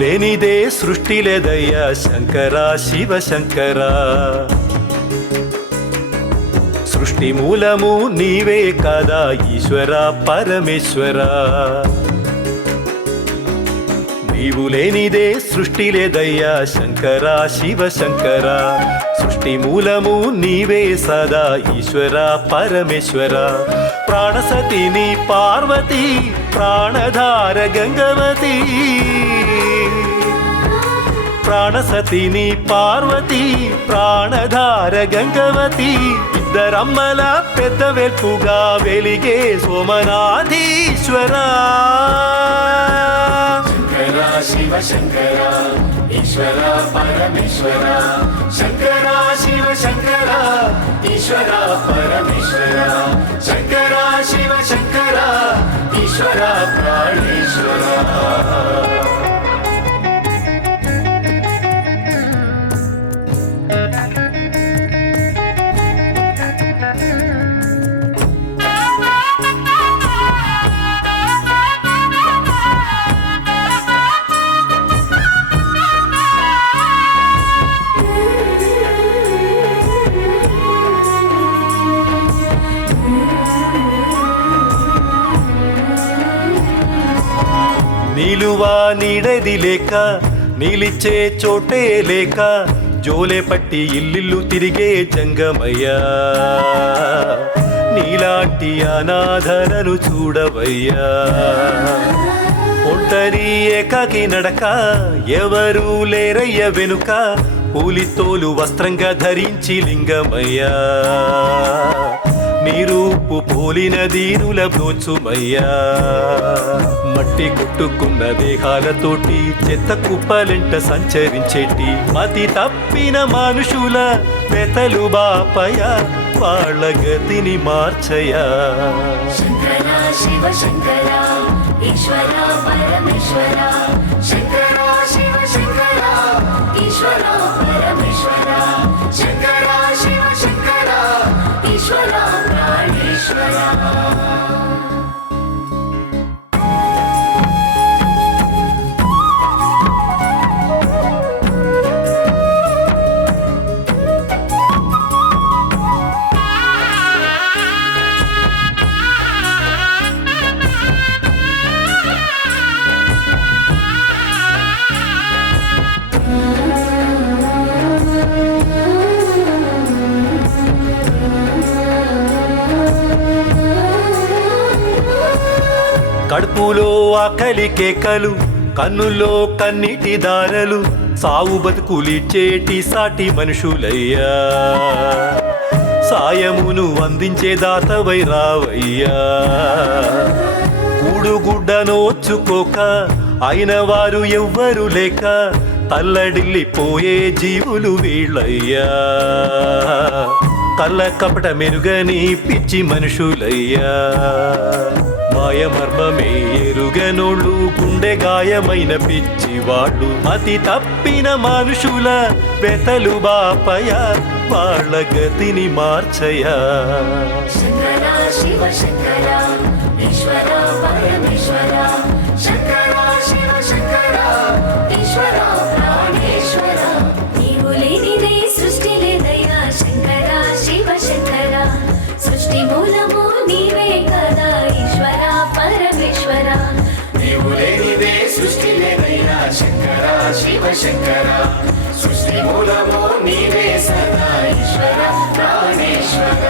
లేనిదే సృష్టి లేదయ్యా శంకరా శివ శంకరా, సృష్టి మూలము నీవే కదా ఈశ్వర పరమేశ్వర. నీవు లేనిదే సృష్టి లేదయ్యా శంకరా శివ శంకరా, సృష్టి మూలము నీవే సదా ఈశ్వర పరమేశ్వర. ప్రాణసతిని పార్వతి ప్రాణధార గంగవతి, ప్రాణసతిని పార్వతి ప్రాణధార గంగవతి, ఇద్దరమ్మల పెద్ద వెల్పుగా వెలిగే సోమనాథీశ్వర. శంకరా శివ శంకరా ఈశ్వర పరమేశ్వర, శంకరా శివ శంకరా ఈశ్వర పరమేశ్వర, శంకరా శివ శంకరా ఈశ్వర ప్రాణేశ్వర. నిలువా నీడది లేక నిలిచే చోటే లేక, జోలే పట్టి ఇల్లిల్లు తిరిగే జంగమయ్యా, నీలాంటి అనాథలను చూడవయ్యా. ఒంటరి ఏకాకి నడక ఎవరు లేరయ్య వెనుక, పూలితోలు వస్త్రంగా ధరించి లింగమయ్యా, నీరూపు పోలిన దీనుల బ్రోచుమయ్యా. మట్టి కొట్టుకున్న దేహాలతోటి చెత్త కుప్పలెంట సంచరించేటి మతి తప్పిన మనుషుల పెతలు బాపయ, వాళ్ళ గతిని మార్చయా. శంకరా శివ శంకరా ఈశ్వర పరమేశ్వర, శంకరా శివ శంకరా ఈశ్వర పరమేశ్వర, శంకరా శివ శంకరా ఈశ్వర ప్రాణేశ్వర. కడుపులో ఆకలి కేకలు, కన్నుల్లో కన్నీటి దారలు, సావు బతుకులిచ్చేటి సాటి మనుషులయ్యా, సాయమును అందించే దాతవై రావయ్యా. కూడుగుడ్డ నోచుకోక అయిన వారు ఎవ్వరు లేక, తల్లడిల్లిపోయే జీవులు వీళ్ళయ్యా, కళ్ళ కపట మెరుగని పిచ్చి మనుషులయ్యా. మాయమర్మమే ఎరుగనోళ్ళు, గుండె గాయమైన పిచ్చి వాళ్ళు, మతి తప్పిన మనుషుల వెతలు బాపయ, వాళ్ళ గతిని మార్చయా. శంకరా శివ శంకరా ఈశ్వర పరమేశ్వర, శంకరా శివ శంకరా ఈశ్వర ప్రాణేశ్వర. నీవు లేనిదే సృష్టి లేదయ్యా శంకరా శివ శంకరా, సృష్టి మూలము నీవే కదా ఈశ్వర పరమేశ్వర. నీవు లేనిదే సృష్టి లేదయ్యా శంకరా శివ శంకరా, సృష్టి మూలము నీవే సదా ఈశ్వర ప్రాణేశ్వర.